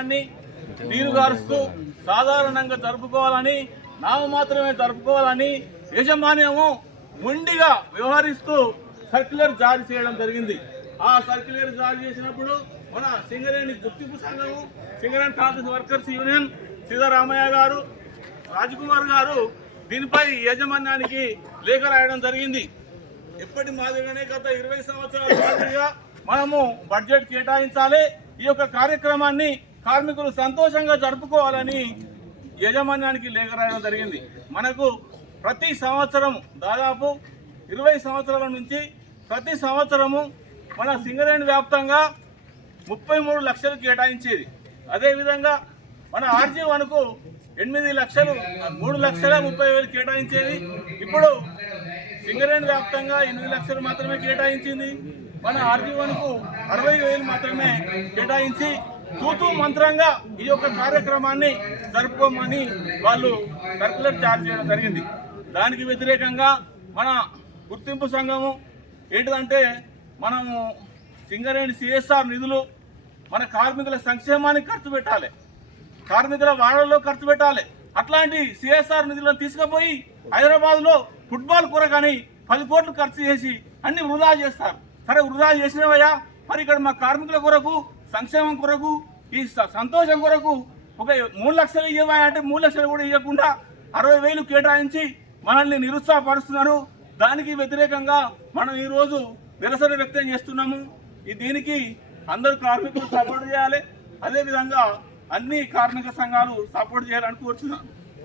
నీరు గారుస్తూ సాధారణంగా జరుపుకోవాలని నామమాత్రమే జరుపుకోవాలని యజమాన్యము మొండిగా వ్యవహరిస్తూ సర్క్యులర్ జారీ చేయడం జరిగింది. ఆ సర్క్యులర్ జారీ చేసినప్పుడు మన సింగరేణి గుర్తింపు సంఘము, Singareni transport workers union, Sitaramayya garu, Rajkumar గారు దీనిపై యాజమాన్యానికి లేఖ రాయడం జరిగింది. ఎప్పటి మాదిరిగానే గత 20 సంవత్సరాల మాదిరిగా మనము బడ్జెట్ కేటాయించాలి, ఈ యొక్క కార్యక్రమాన్ని కార్మికులు సంతోషంగా జరుపుకోవాలని యాజమాన్యానికి లేఖ రాయడం జరిగింది. మనకు ప్రతి సంవత్సరం దాదాపు 20 సంవత్సరాల నుంచి ప్రతి సంవత్సరము మన సింగరేణి వ్యాప్తంగా 33 లక్షలు కేటాయించేది. అదేవిధంగా మన RG1కు 8 లక్షలు 3,30,000 కేటాయించేది. ఇప్పుడు సింగరేణి వ్యాప్తంగా 8 లక్షలు మాత్రమే కేటాయించింది. మన RG1కు 60,000 మాత్రమే కేటాయించి తూతూ మంత్రంగా ఈ యొక్క కార్యక్రమాన్ని జరుపుకోమని వాళ్ళు సర్క్యులర్ జారీ చేయడం జరిగింది. దానికి వ్యతిరేకంగా మన గుర్తింపు సంఘము ఏంటిదంటే మనము సింగరేణి CSR నిధులు మన కార్మికుల సంక్షేమానికి ఖర్చు పెట్టాలి, కార్మికుల వాడల్లో ఖర్చు పెట్టాలి. అట్లాంటి CSR నిధులను తీసుకుపోయి హైదరాబాద్లో ఫుట్బాల్ కొరకని 10 కోట్లు ఖర్చు చేసి అన్ని వృధా చేస్తారు. సరే వృధా చేసినవయ్యా, మరి ఇక్కడ మా కార్మికుల కొరకు సంక్షేమం కొరకు ఈ సంతోషం కొరకు ఒక 3 లక్షలు ఇవ్వా అంటే 3 లక్షలు కూడా ఇవ్వకుండా 60,000 కేటాయించి మనల్ని నిరుత్సాహపరుస్తున్నారు. దానికి వ్యతిరేకంగా మనం ఈరోజు నిరసన వ్యక్తం చేస్తున్నాము. దీనికి అందరూ కార్మికులు సపోర్ట్ చేయాలి, అదేవిధంగా అన్ని కార్మిక సంఘాలు సపోర్ట్ చేయాలని కోరుతున్నాను.